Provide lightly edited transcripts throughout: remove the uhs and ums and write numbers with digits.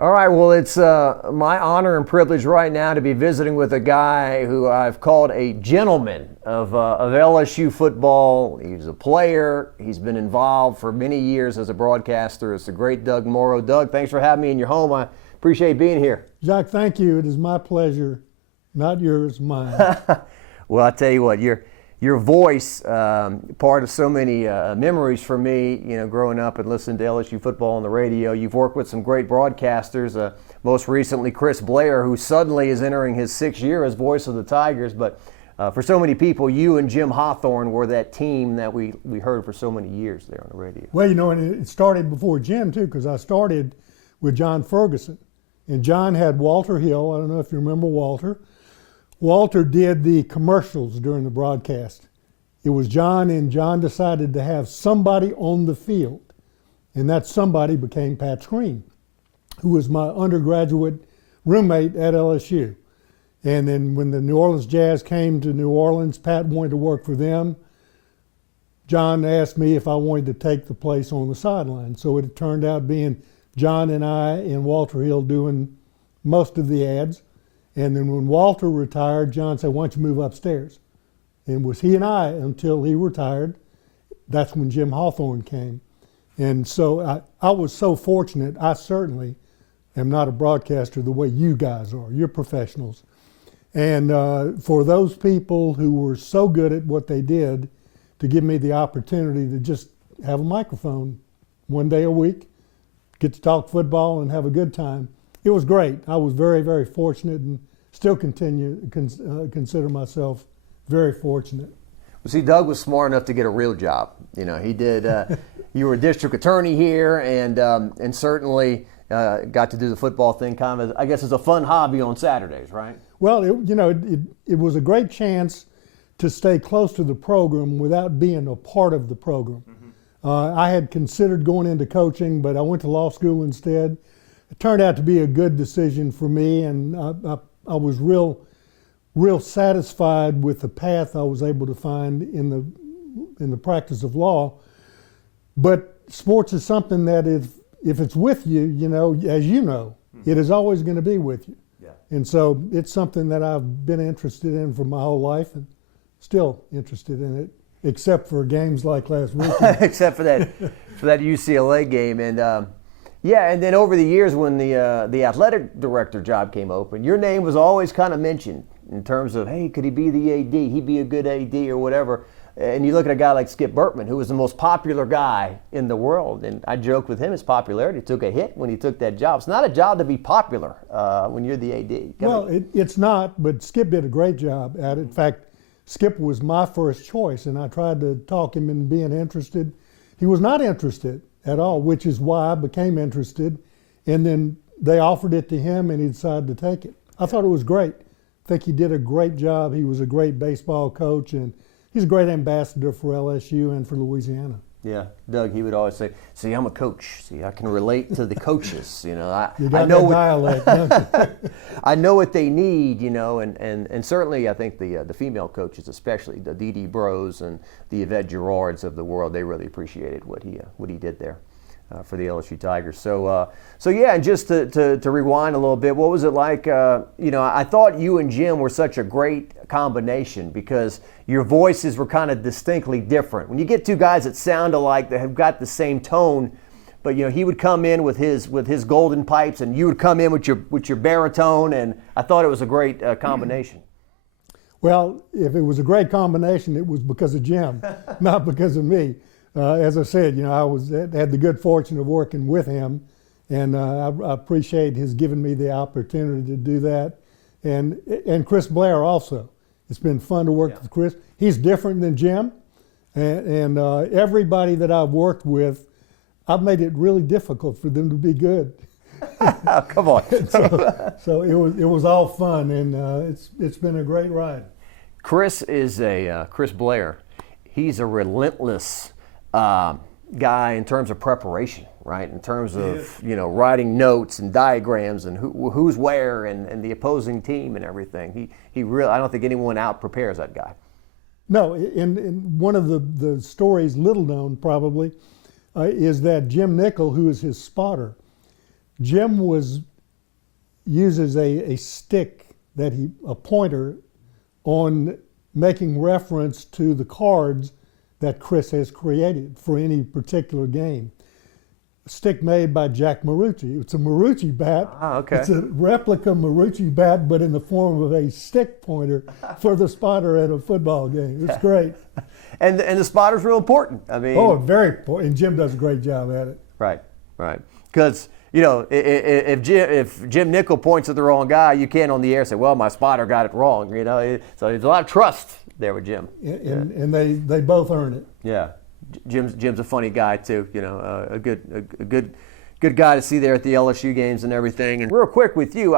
All right, well, it's my honor and privilege right now to be visiting with a guy who I've called a gentleman of LSU football. He's a player. He's been involved for many years as a broadcaster. It's the great Doug Moreau. Doug, thanks for having me in your home. I appreciate being here. Jack, thank you. It is my pleasure, not yours, mine. Well, I tell you what, your voice, part of so many memories for me, growing up and listening to LSU football on the radio. You've worked with some great broadcasters, most recently Chris Blair, who suddenly is entering his 6th year as voice of the Tigers. But for so many people, you and Jim Hawthorne were that team that we heard for so many years there on the radio. Well, and it started before Jim, too, because I started with John Ferguson. And John had Walter Hill. I don't know if you remember Walter. Walter did the commercials during the broadcast. It was John, and John decided to have somebody on the field. And that somebody became Pat Screen, who was my undergraduate roommate at LSU. And then when the New Orleans Jazz came to New Orleans, Pat wanted to work for them. John asked me if I wanted to take the place on the sideline. So it turned out being John and I and Walter Hill doing most of the ads. And then when Walter retired, John said, "Why don't you move upstairs?" And it was he and I until he retired. That's when Jim Hawthorne came. And so I was so fortunate. I certainly am not a broadcaster the way you guys are. You're professionals. And for those people who were so good at what they did to give me the opportunity to just have a microphone one day a week, get to talk football and have a good time, it was great. I was very, very fortunate and still consider myself very fortunate. Well, see, Doug was smart enough to get a real job. He did. You were a district attorney here, and certainly got to do the football thing kind of, I guess, as a fun hobby on Saturdays, right? Well, it was a great chance to stay close to the program without being a part of the program. Mm-hmm. I had considered going into coaching, but I went to law school instead. It turned out to be a good decision for me, and I was real satisfied with the path I was able to find in the practice of law. But sports is something that if it's with you, as you know, it is always going to be with you. Yeah. And so it's something that I've been interested in for my whole life and still interested in it, except for games like last week. Except for that UCLA game. And yeah, and then over the years when the athletic director job came open, your name was always kind of mentioned in terms of, hey, could he be the AD? He'd be a good AD or whatever. And you look at a guy like Skip Bertman, who was the most popular guy in the world. And I joked with him, his popularity took a hit when he took that job. It's not a job to be popular when you're the AD. Well, it's not, but Skip did a great job at it. In fact, Skip was my first choice, and I tried to talk him into being interested. He was not interested at all, which is why I became interested. And then they offered it to him, and he decided to take it. I thought it was great. I think he did a great job. He was a great baseball coach, and he's a great ambassador for LSU and for Louisiana. Yeah, Doug, he would always say, "See, I'm a coach. See, I can relate to the coaches. You I got know that dialect, don't you? I know what they need, and certainly I think the female coaches, especially the Dee Dee Bros and the Yvette Gerards of the world, they really appreciated what he did there for the LSU Tigers. So yeah, and just to rewind a little bit, what was it like? I thought you and Jim were such a great combination because your voices were kind of distinctly different. When you get two guys that sound alike, that have got the same tone, but he would come in with his golden pipes, and you would come in with your baritone, and I thought it was a great combination. Well, if it was a great combination, it was because of Jim, not because of me. As I said, I had the good fortune of working with him, and I appreciate his giving me the opportunity to do that. And Chris Blair also. It's been fun to work with Chris. He's different than Jim, and everybody that I've worked with, I've made it really difficult for them to be good. Come on. so it was all fun, and it's been a great ride. Chris Blair. He's a relentless guy in terms of preparation, right? In terms of writing notes and diagrams and who's where and the opposing team and everything. He really, I don't think anyone out prepares that guy. No, and one of the stories, little known probably, is that Jim Nickel, who is his spotter, Jim uses a stick a pointer on making reference to the cards that Chris has created for any particular game. A stick made by Jack Marucci. It's a Marucci bat. Ah, okay. It's a replica Marucci bat, but in the form of a stick pointer for the spotter at a football game. It's great. And the spotter's real important. I mean, Very important. And Jim does a great job at it. Right. Because, if Jim Nickel points at the wrong guy, you can't on the air say, well, my spotter got it wrong. So there's a lot of trust there with Jim. And they both earn it. Yeah. Jim's a funny guy too. A good guy to see there at the LSU games and everything. And real quick with you,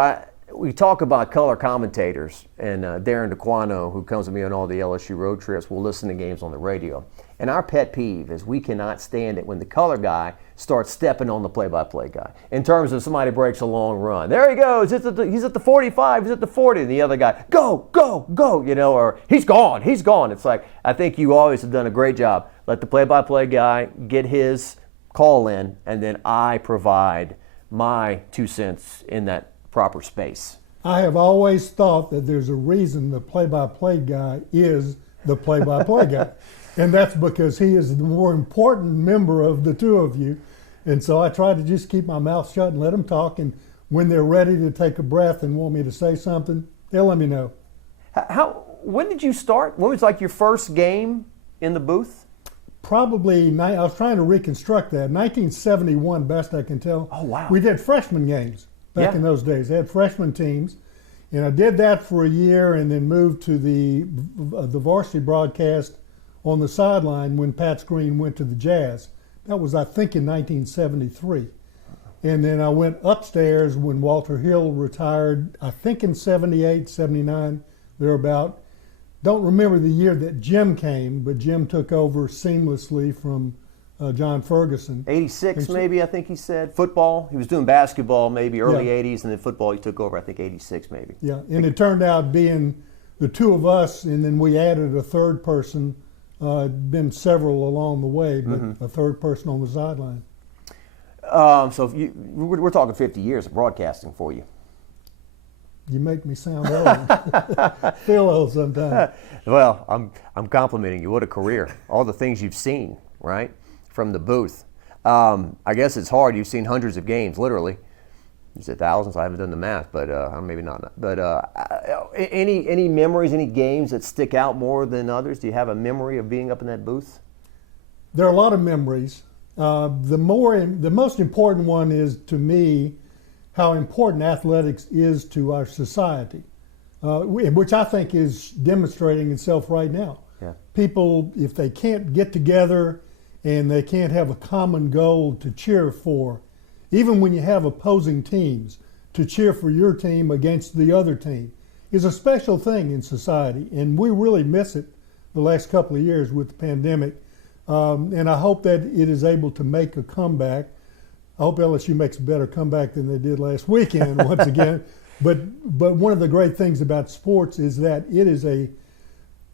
we talk about color commentators, and Darren DeQuano, who comes with me on all the LSU road trips, will listen to games on the radio. And our pet peeve is we cannot stand it when the color guy starts stepping on the play-by-play guy. In terms of somebody breaks a long run. There he goes. He's at the 45. He's at the 40. And the other guy, go, or he's gone. It's like, I think you always have done a great job. Let the play-by-play guy get his call in, and then I provide my 2 cents in that proper space. I have always thought that there's a reason the play-by-play guy is the play-by-play guy. And that's because he is the more important member of the two of you. And so I try to just keep my mouth shut and let them talk. And when they're ready to take a breath and want me to say something, they'll let me know. When did you start? When was like your first game in the booth? Probably, I was trying to reconstruct that. 1971, best I can tell. Oh, wow. We did freshman games back in those days. They had freshman teams. And I did that for a year and then moved to the varsity broadcast on the sideline when Pat Screen went to the Jazz. That was, I think, in 1973. And then I went upstairs when Walter Hill retired, I think in 78, 79, thereabout. Don't remember the year that Jim came, but Jim took over seamlessly from John Ferguson. 86 maybe, I think he said. Football, he was doing basketball maybe early 80s, and then football he took over, I think, 86 maybe. Yeah, and it turned out being the two of us, and then we added a third person. Been several along the way, but a third person on the sideline. So we're talking 50 years of broadcasting for you. You make me sound old. Feel old sometimes. Well, I'm complimenting you. What a career! All the things you've seen, right, from the booth. I guess it's hard. You've seen hundreds of games, literally. You said thousands. I haven't done the math, but maybe not. But any memories, any games that stick out more than others? Do you have a memory of being up in that booth? There are a lot of memories. The most important one is, to me, how important athletics is to our society, which I think is demonstrating itself right now. Yeah. People, if they can't get together and they can't have a common goal to cheer for, even when you have opposing teams, to cheer for your team against the other team is a special thing in society, and we really miss it the last couple of years with the pandemic. And I hope that it is able to make a comeback. I hope LSU makes a better comeback than they did last weekend once again. But one of the great things about sports is that it is an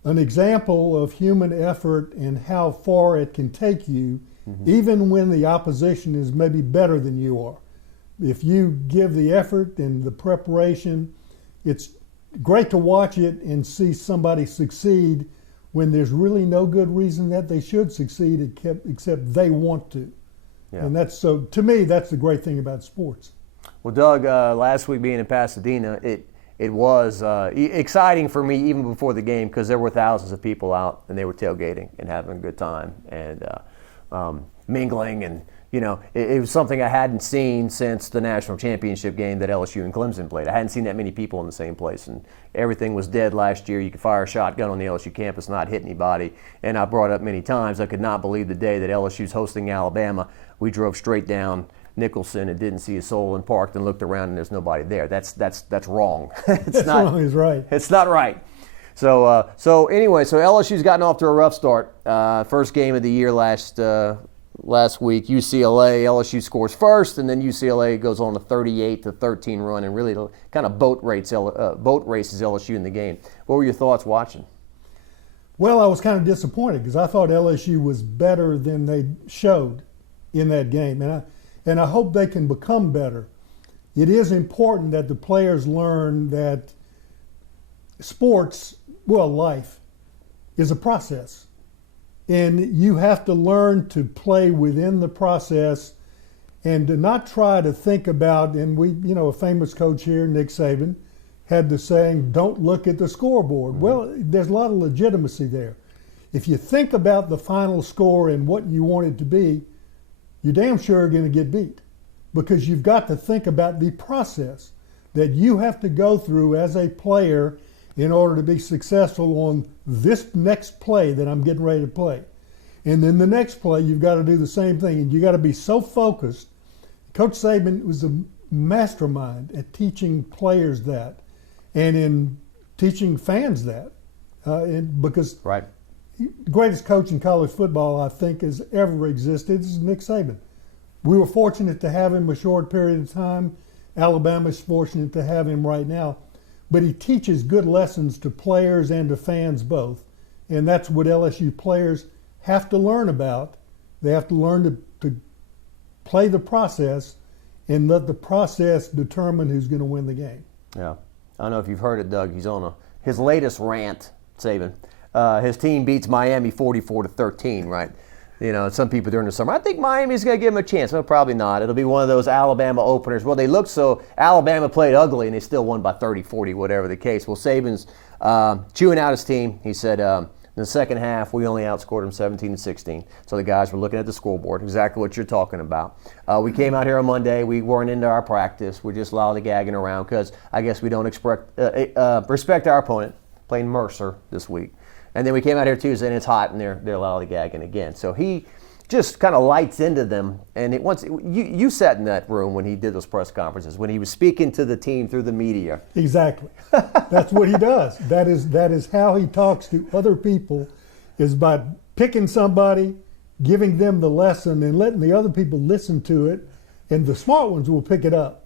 example of human effort and how far it can take you, even when the opposition is maybe better than you are. If you give the effort and the preparation, it's great to watch it and see somebody succeed when there's really no good reason that they should succeed except they want to. Yeah. And to me, that's the great thing about sports. Well, Doug, last week being in Pasadena, it was exciting for me even before the game because there were thousands of people out and they were tailgating and having a good time and mingling, and it was something I hadn't seen since the national championship game that LSU and Clemson played. I hadn't seen that many people in the same place, and everything was dead last year. You could fire a shotgun on the LSU campus, not hit anybody, and I brought up many times I could not believe the day that LSU's hosting Alabama. We drove straight down Nicholson and didn't see a soul and parked and looked around and there's nobody there. That's wrong. That's wrong. He's right. It's not right. So anyway, LSU's gotten off to a rough start. First game of the year last week, UCLA. LSU scores first, and then UCLA goes on a 38-13 run and really kind of boat races LSU in the game. What were your thoughts watching? Well, I was kind of disappointed because I thought LSU was better than they showed in that game, and I hope they can become better. it is important that the players learn that sports, well, life, is a process. And you have to learn to play within the process and to not try to think about, and a famous coach here, Nick Saban, had the saying, don't look at the scoreboard. Mm-hmm. Well, there's a lot of legitimacy there. If you think about the final score and what you want it to be, you're damn sure going to get beat, because you've got to think about the process that you have to go through as a player in order to be successful on this next play that I'm getting ready to play. And then the next play, you've got to do the same thing, and you got to be so focused. Coach Saban was a mastermind at teaching players that, and in teaching fans that, because right. The greatest coach in college football, I think, has ever existed is Nick Saban. We were fortunate to have him a short period of time. Alabama's fortunate to have him right now. But he teaches good lessons to players and to fans both. And that's what LSU players have to learn about. They have to learn to play the process and let the process determine who's going to win the game. Yeah. I don't know if you've heard it, Doug. He's on his latest rant, Saban. His team beats Miami 44-13, right? Some people during the summer, I think Miami's going to give him a chance. No, probably not. It'll be one of those Alabama openers. Well, they looked so Alabama played ugly, and they still won by 30, 40, whatever the case. Well, Saban's chewing out his team. He said in the second half, we only outscored them 17-16. So the guys were looking at the scoreboard, exactly what you're talking about. We came out here on Monday. We weren't into our practice. We're just lollygagging around because I guess we don't respect our opponent, playing Mercer this week. And then we came out here Tuesday, and it's hot, and they're lollygagging again. So he just kind of lights into them. And you sat in that room when he did those press conferences, when he was speaking to the team through the media. Exactly. That's what he does. That is how he talks to other people, is by picking somebody, giving them the lesson, and letting the other people listen to it. And the smart ones will pick it up.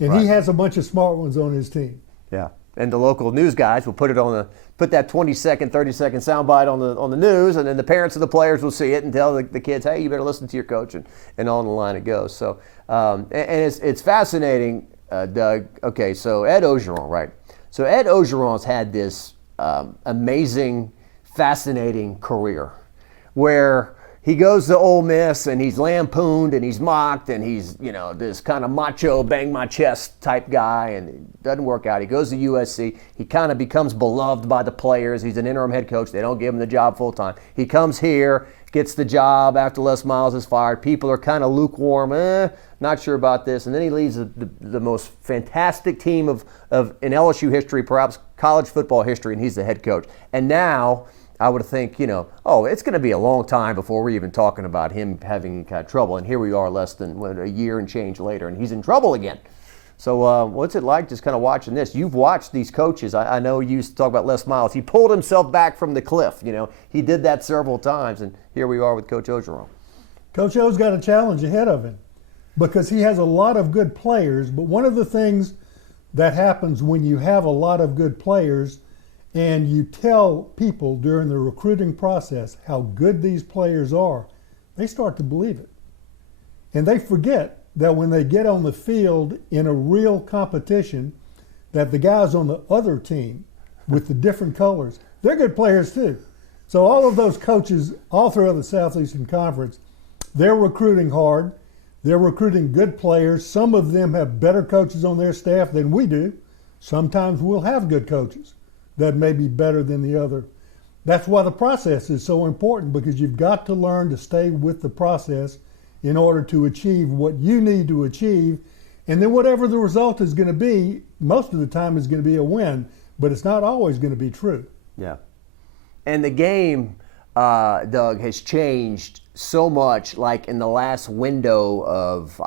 And He has a bunch of smart ones on his team. Yeah. And the local news guys will put that 20-second, 30-second soundbite on the news, and then the parents of the players will see it and tell the kids, hey, you better listen to your coach, and on the line it goes. So, and it's fascinating, Doug. Okay, so Ed Ogeron, right? So Ed Ogeron's had this amazing, fascinating career where he goes to Ole Miss and he's lampooned and he's mocked and he's, this kind of macho, bang my chest type guy, and it doesn't work out. He goes to USC. He kind of becomes beloved by the players. He's an interim head coach. They don't give him the job full time. He comes here, gets the job after Les Miles is fired. People are kind of lukewarm, not sure about this. And then he leads the most fantastic team of in LSU history, perhaps college football history, and he's the head coach. And now I would think, it's going to be a long time before we're even talking about him having kind of trouble. And here we are less than a year and change later, and he's in trouble again. So what's it like just kind of watching this? You've watched these coaches. I know you used to talk about Les Miles. He pulled himself back from the cliff. He did that several times, and here we are with Coach Ogeron. Coach O's got a challenge ahead of him because he has a lot of good players. But one of the things that happens when you have a lot of good players and you tell people during the recruiting process how good these players are, they start to believe it. And they forget that when they get on the field in a real competition, that the guys on the other team with the different colors, they're good players too. So all of those coaches all throughout the Southeastern Conference, they're recruiting hard. They're recruiting good players. Some of them have better coaches on their staff than we do. Sometimes we'll have good coaches that may be better than the other. That's why the process is so important, because you've got to learn to stay with the process in order to achieve what you need to achieve. And then whatever the result is going to be, most of the time is going to be a win, but it's not always going to be true. Yeah. And the game, Doug, has changed so much, like in the last window of,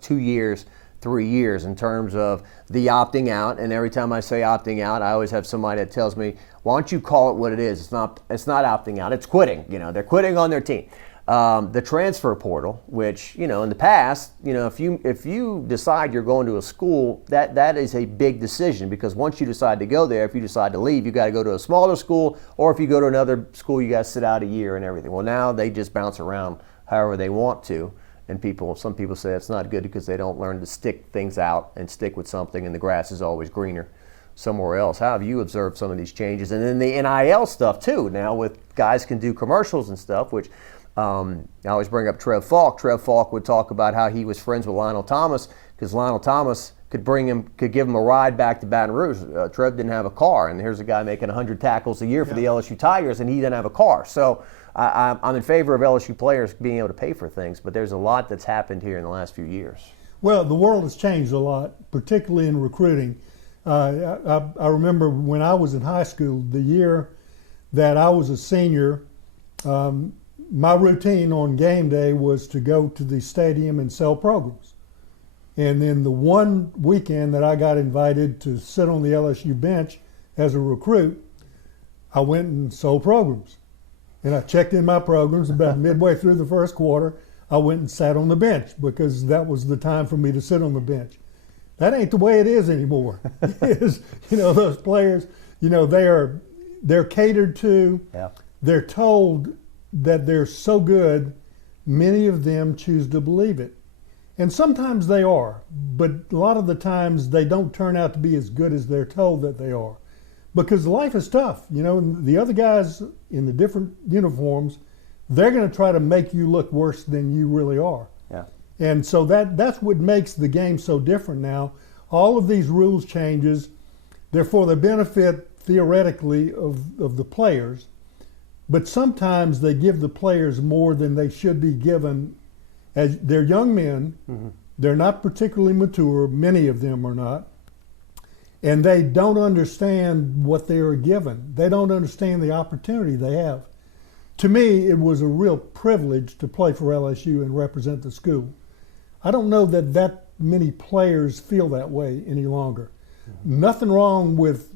2 years, 3 years, in terms of the opting out. And every time I say opting out, I always have somebody that tells me, why don't you call it what it is? It's not opting out, it's quitting. They're quitting on their team. The transfer portal, which, in the past, if you decide you're going to a school, that is a big decision, because once you decide to go there, if you decide to leave, you got to go to a smaller school, or if you go to another school, you got to sit out a year and everything. Well, now they just bounce around however they want to. And some people say it's not good because they don't learn to stick things out and stick with something, and the grass is always greener somewhere else. How have you observed some of these changes? And then the NIL stuff too. Now with guys can do commercials and stuff, which I always bring up Trev Falk. Trev Falk would talk about how he was friends with Lionel Thomas because Lionel Thomas could give him a ride back to Baton Rouge. Trev didn't have a car, and here's a guy making 100 tackles a year for the LSU Tigers, and he didn't have a car. So I'm in favor of LSU players being able to pay for things, but there's a lot that's happened here in the last few years. Well, the world has changed a lot, particularly in recruiting. I remember when I was in high school, the year that I was a senior, my routine on game day was to go to the stadium and sell programs. And then the one weekend that I got invited to sit on the LSU bench as a recruit, I went and sold programs. And I checked in my programs about midway through the first quarter. I went and sat on the bench because that was the time for me to sit on the bench. That ain't the way it is anymore. It is, those players, they're catered to. Yeah. They're told that they're so good, many of them choose to believe it. And sometimes they are, but a lot of the times they don't turn out to be as good as they're told that they are. Because life is tough. The other guys in the different uniforms, they're going to try to make you look worse than you really are. Yeah. And so that's what makes the game so different now. All of these rules changes, they're for the benefit, theoretically, of the players. But sometimes they give the players more than they should be given. As they're young men, they're not particularly mature, many of them are not, and they don't understand what they are given. They don't understand the opportunity they have. To me, it was a real privilege to play for LSU and represent the school. I don't know that many players feel that way any longer. Nothing wrong with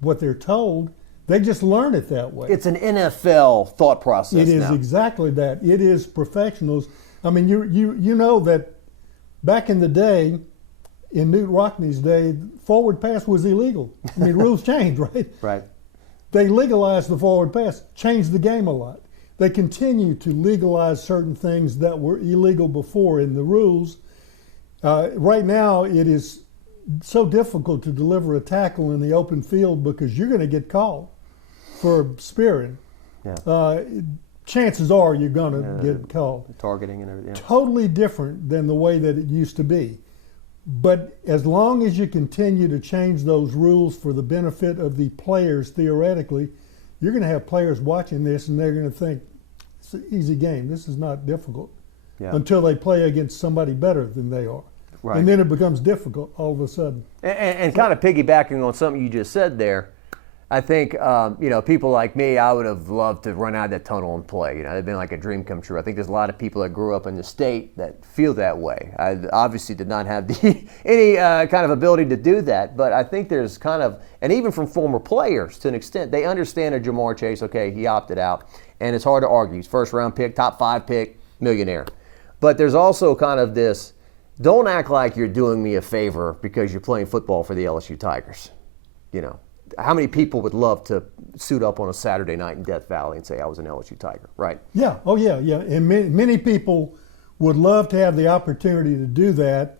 what they're told. They just learn it that way. It's an NFL thought process. It is now. Exactly that. It is professionals. I mean, you know that back in the day, in Newt Rockney's day, forward pass was illegal. I mean, rules changed, right? Right. They legalized the forward pass, changed the game a lot. They continue to legalize certain things that were illegal before in the rules. Right now, it is so difficult to deliver a tackle in the open field because you're going to get called for spearing. Yeah. Chances are you're going to get called. Targeting and everything. Totally different than the way that it used to be. But as long as you continue to change those rules for the benefit of the players, theoretically, you're going to have players watching this and they're going to think, it's an easy game. This is not difficult. Yeah. Until they play against somebody better than they are. Right. And then it becomes difficult all of a sudden. And kind of piggybacking on something you just said there, I think, people like me, I would have loved to run out of that tunnel and play. It'd been like a dream come true. I think there's a lot of people that grew up in the state that feel that way. I obviously did not have any kind of ability to do that, but I think there's kind of, and even from former players to an extent, they understand a Jamar Chase, okay, he opted out, and it's hard to argue. He's first round pick, top 5 pick, millionaire. But there's also kind of this, don't act like you're doing me a favor because you're playing football for the LSU Tigers. How many people would love to suit up on a Saturday night in Death Valley and say I was an LSU Tiger, right? Yeah, oh yeah. And many people would love to have the opportunity to do that.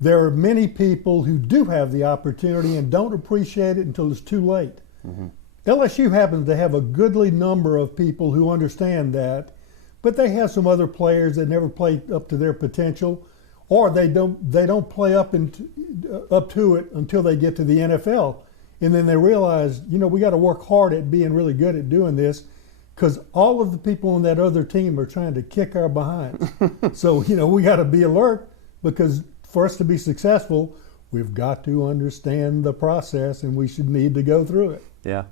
There are many people who do have the opportunity and don't appreciate it until it's too late. Mm-hmm. LSU happens to have a goodly number of people who understand that, but they have some other players that never play up to their potential, or they don't play up to it until they get to the NFL. And then they realize, we got to work hard at being really good at doing this because all of the people on that other team are trying to kick our behinds. So, we got to be alert because for us to be successful, we've got to understand the process and we should need to go through it. Yeah.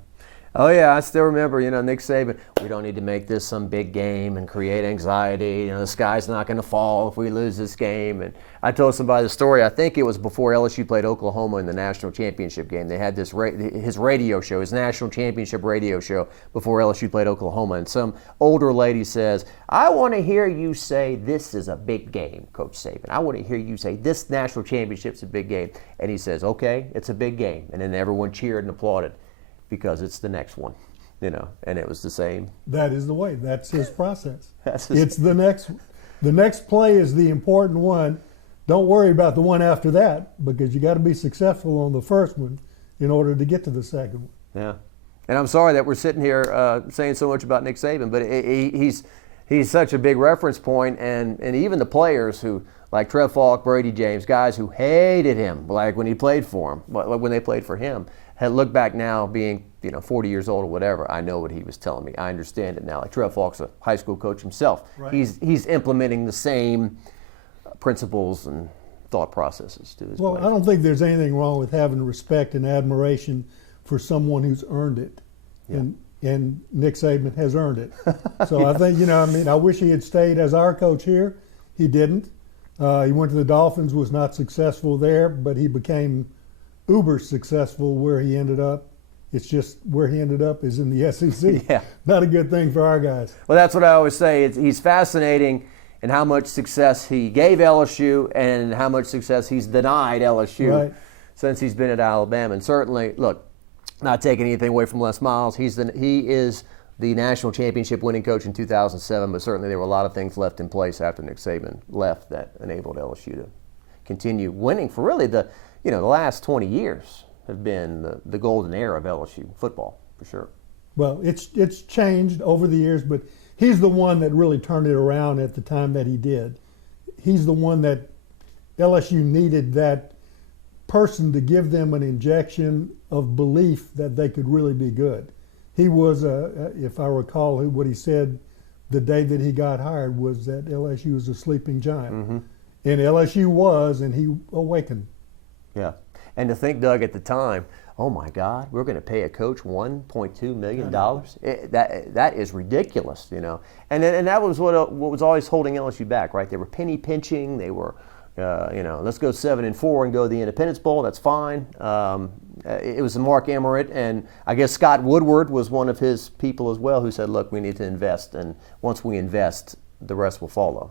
Oh, yeah, I still remember, Nick Saban, we don't need to make this some big game and create anxiety. The sky's not going to fall if we lose this game. And I told somebody the story, I think it was before LSU played Oklahoma in the national championship game. They had this his radio show, his national championship radio show before LSU played Oklahoma. And some older lady says, I want to hear you say this is a big game, Coach Saban. I want to hear you say this national championship's a big game. And he says, okay, it's a big game. And then everyone cheered and applauded. Because it's the next one, and it was the same. That is the way. That's his process. It's the next one. The next play is the important one. Don't worry about the one after that, because you got to be successful on the first one in order to get to the second one. Yeah. And I'm sorry that we're sitting here saying so much about Nick Saban, but he's such a big reference point, and even the players who, like Trev Falk, Brady James, guys who hated him, like when he played for him, when they played for him, had looked back now, being 40 years old or whatever. I know what he was telling me. I understand it now. Like Trev Falk's a high school coach himself. Right. He's implementing the same principles and thought processes to his players. I don't think there's anything wrong with having respect and admiration for someone who's earned it. Yeah. And Nick Saban has earned it. So I think, I wish he had stayed as our coach here. He didn't. He went to the Dolphins, was not successful there, but he became uber successful where he ended up. It's just where he ended up is in the SEC. Yeah. Not a good thing for our guys. Well, that's what I always say. He's fascinating in how much success he gave LSU and how much success he's denied LSU since he's been at Alabama. And certainly, look, not taking anything away from Les Miles, he is the national championship winning coach in 2007, but certainly there were a lot of things left in place after Nick Saban left that enabled LSU to continue winning for really the last 20 years have been the golden era of LSU football, for sure. Well, it's changed over the years, but he's the one that really turned it around at the time that he did. He's the one that LSU needed, that person to give them an injection of belief that they could really be good. He was, if I recall what he said the day that he got hired, was that LSU was a sleeping giant. Mm-hmm. And LSU was, and he awakened. Yeah. And to think, Doug, at the time, oh my God, we're going to pay a coach $1.2 million? That is ridiculous, And that was what was always holding LSU back, right? They were penny pinching. They were, let's go 7-4 and go to the Independence Bowl. That's fine. It was Mark Emmert, and I guess Scott Woodward was one of his people as well, who said, look, we need to invest, and once we invest, the rest will follow.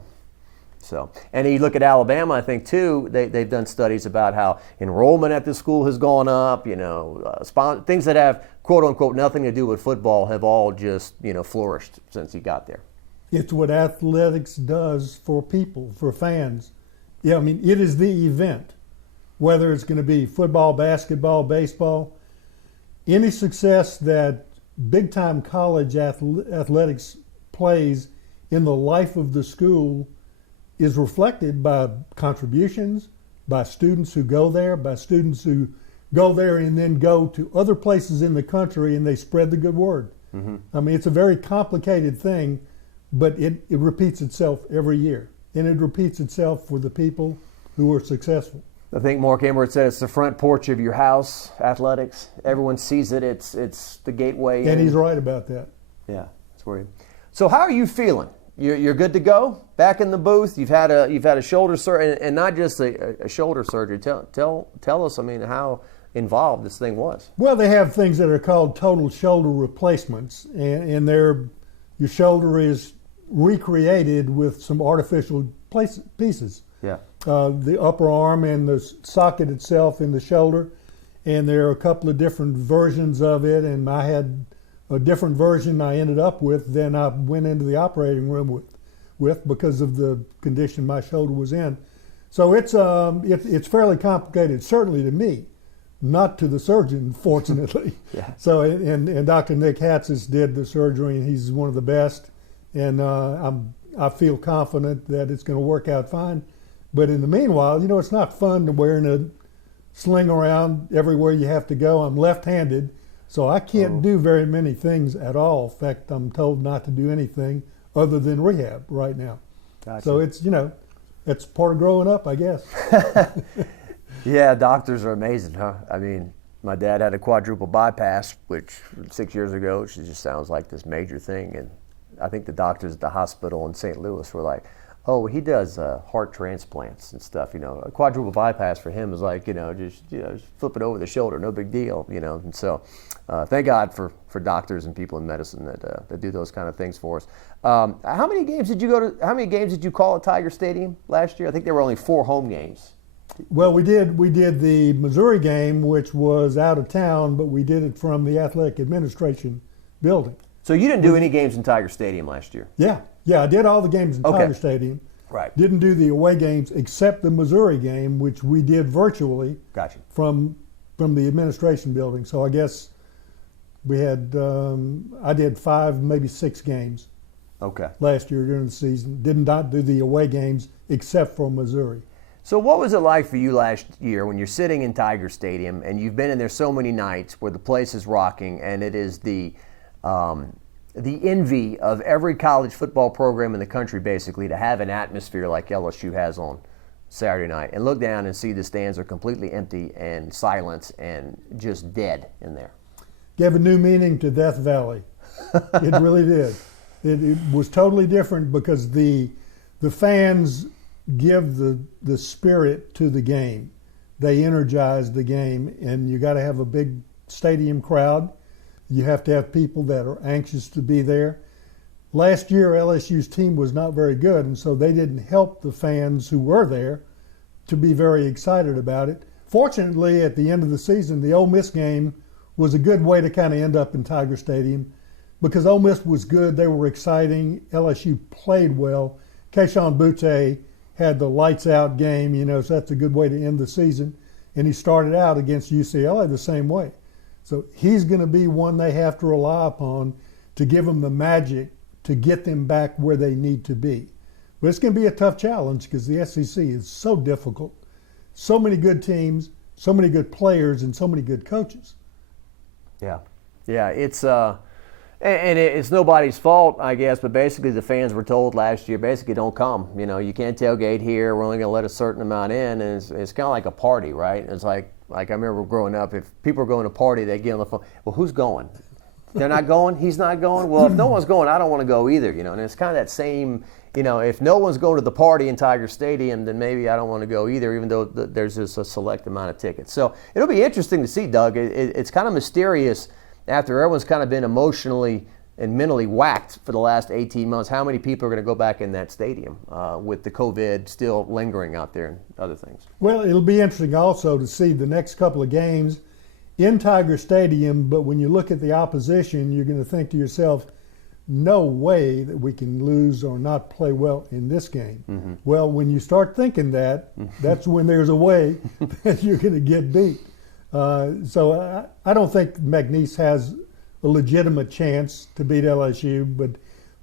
So, and you look at Alabama, I think, too, they've done studies about how enrollment at the school has gone up, things that have, quote unquote, nothing to do with football have all just, flourished since he got there. It's what athletics does for people, for fans. Yeah, it is the event, whether it's going to be football, basketball, baseball. Any success that big-time college athletics plays in the life of the school is reflected by contributions, by students who go there, by students who go there and then go to other places in the country and they spread the good word. Mm-hmm. It's a very complicated thing, but it repeats itself every year. And it repeats itself for the people who are successful. I think Mark Emmert said it's the front porch of your house, athletics. Everyone sees it. It's the gateway. And he's right about that. Yeah, that's where. So how are you feeling? You're good to go? Back in the booth? You've had a shoulder surgery, and not just a shoulder surgery. Tell us, how involved this thing was. Well, they have things that are called total shoulder replacements, and your shoulder is recreated with some artificial pieces. Yeah. The upper arm and the socket itself in the shoulder, and there are a couple of different versions of it, and I had a different version I ended up with than I went into the operating room with because of the condition my shoulder was in. So it's fairly complicated, certainly to me, not to the surgeon, fortunately. Yeah. So and Dr. Nick Hatzis did the surgery, and he's one of the best, and I feel confident that it's going to work out fine. But in the meanwhile, it's not fun to wearing a sling around everywhere you have to go. I'm left-handed, so I can't do very many things at all. In fact, I'm told not to do anything other than rehab right now. Gotcha. So it's part of growing up, I guess. Yeah, doctors are amazing, huh? My dad had a quadruple bypass, which 6 years ago, which just sounds like this major thing. And I think the doctors at the hospital in St. Louis were like, oh, he does heart transplants and stuff. A quadruple bypass for him is like, just flip it over the shoulder, no big deal. And so, thank God for doctors and people in medicine that do those kind of things for us. How many games did you go to? How many games did you call at Tiger Stadium last year? I think there were only 4 home games. Well, we did the Missouri game, which was out of town, but we did it from the athletic administration building. So you didn't do any games in Tiger Stadium last year? Yeah, I did all the games in Tiger Stadium. Right. Didn't do the away games except the Missouri game, which we did virtually Gotcha. from the administration building. So I guess we had I did 5, maybe 6 games Okay. last year during the season. Did not do the away games except for Missouri. So what was it like for you last year when you're sitting in Tiger Stadium and you've been in there so many nights where the place is rocking and it is the envy of every college football program in the country basically to have an atmosphere like LSU has on Saturday night, and look down and see the stands are completely empty and silence and just dead in there? Gave a new meaning to Death Valley. It really did. It was totally different because the fans give the spirit to the game. They energize the game, and you got to have a big stadium crowd. You have to have people that are anxious to be there. Last year, LSU's team was not very good, and so they didn't help the fans who were there to be very excited about it. Fortunately, at the end of the season, the Ole Miss game was a good way to kind of end up in Tiger Stadium because Ole Miss was good. They were exciting. LSU played well. Keyshawn Butte had the lights-out game, so that's a good way to end the season. And he started out against UCLA the same way. So he's going to be one they have to rely upon to give them the magic to get them back where they need to be. But it's going to be a tough challenge because the SEC is so difficult. So many good teams, so many good players, and so many good coaches. Yeah. It's it's nobody's fault, I guess, but basically the fans were told last year, basically don't come. You can't tailgate here. We're only going to let a certain amount in, and it's kind of like a party, right? It's like I remember growing up, if people were going to a party, they'd get on the phone, well, who's going? They're not going? He's not going? Well, if no one's going, I don't want to go either, and it's kind of that same, if no one's going to the party in Tiger Stadium, then maybe I don't want to go either, even though there's just a select amount of tickets. So it'll be interesting to see, Doug. It's kind of mysterious after everyone's kind of been emotionally and mentally whacked for the last 18 months, how many people are going to go back in that stadium with the COVID still lingering out there and other things? Well, it'll be interesting also to see the next couple of games in Tiger Stadium, but when you look at the opposition, you're going to think to yourself, no way that we can lose or not play well in this game. Mm-hmm. Well, when you start thinking that, that's when there's a way that you're going to get beat. So I don't think McNeese has a legitimate chance to beat LSU, but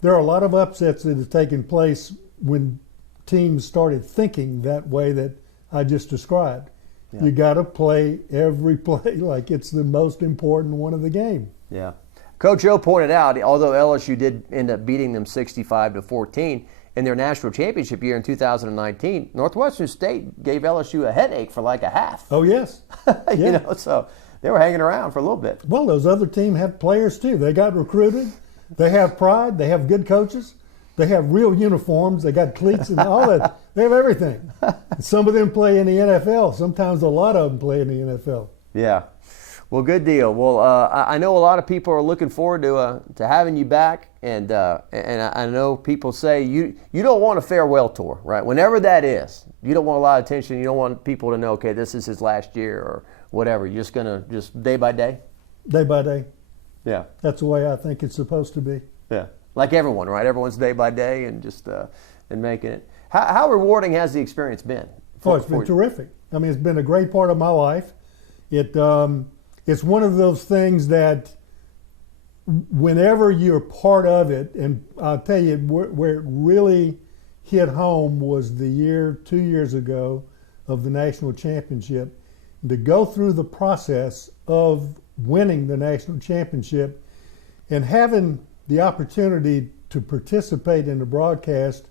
there are a lot of upsets that have taken place when teams started thinking that way that I just described. Yeah. You got to play every play like it's the most important one of the game. Yeah. Coach O pointed out, although LSU did end up beating them 65-14 in their national championship year in 2019, Northwestern State gave LSU a headache for like a half. Oh, yes. Yeah. So they were hanging around for a little bit. Well, those other teams have players too. They got recruited. They have pride. They have good coaches. They have real uniforms. They got cleats and all that. They have everything. Some of them play in the NFL. Sometimes a lot of them play in the NFL. Yeah. Well, good deal. Well, I know a lot of people are looking forward to having you back, and I know people say you don't want a farewell tour, right? Whenever that is, you don't want a lot of attention. You don't want people to know, okay, this is his last year or whatever. You're just gonna day by day. Day by day. Yeah. That's the way I think it's supposed to be. Yeah. Like everyone, right? Everyone's day by day and just and making it. How rewarding has the experience been? It's been terrific. I mean, it's been a great part of my life. It's one of those things that whenever you're part of it, and I'll tell you where it really hit home was 2 years ago of the national championship. To go through the process of winning the national championship and having the opportunity to participate in the broadcast,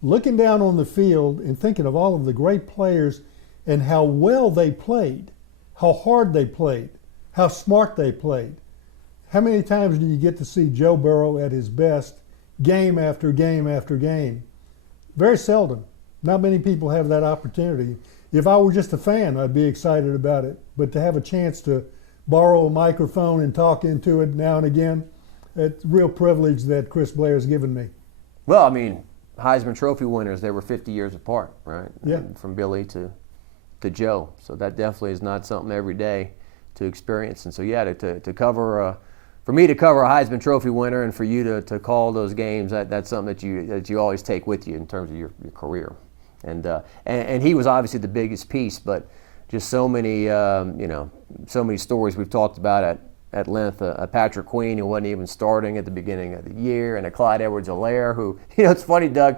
looking down on the field and thinking of all of the great players and how well they played, how hard they played, how smart they played. How many times do you get to see Joe Burrow at his best game after game after game? Very seldom. Not many people have that opportunity. If I were just a fan, I'd be excited about it. But to have a chance to borrow a microphone and talk into it now and again, it's a real privilege that Chris Blair has given me. Well, I mean, Heisman Trophy winners, they were 50 years apart, right? Yeah. From Billy to Joe. So that definitely is not something every day to experience. And so, yeah, to cover for me to cover a Heisman Trophy winner and for you to call those games, that's something that you always take with you in terms of your career. And he was obviously the biggest piece, but just so many so many stories we've talked about at length. Patrick Queen, who wasn't even starting at the beginning of the year, and a Clyde Edwards-Helaire, who, it's funny, Doug,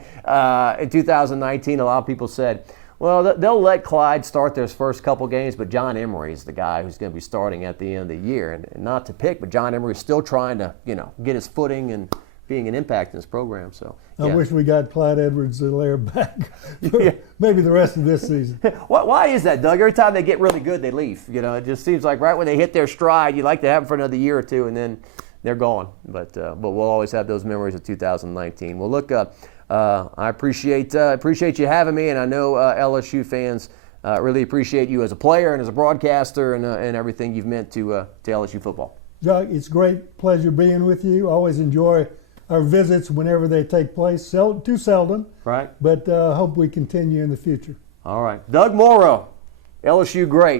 in 2019, a lot of people said, well, they'll let Clyde start their first couple games, but John Emery is the guy who's going to be starting at the end of the year. And not to pick, but John Emery is still trying to, get his footing and being an impact in his program. So I wish we got Clyde Edwards-Helaire back for maybe the rest of this season. Why is that, Doug? Every time they get really good, they leave. It just seems like right when they hit their stride, you like to have them for another year or two, and then they're gone. But we'll always have those memories of 2019. Well, look, I appreciate you having me, and I know LSU fans really appreciate you as a player and as a broadcaster and everything you've meant to LSU football. Doug, it's a great pleasure being with you. Always enjoy our visits whenever they take place. Too seldom, right? But hope we continue in the future. All right, Doug Moreau, LSU great.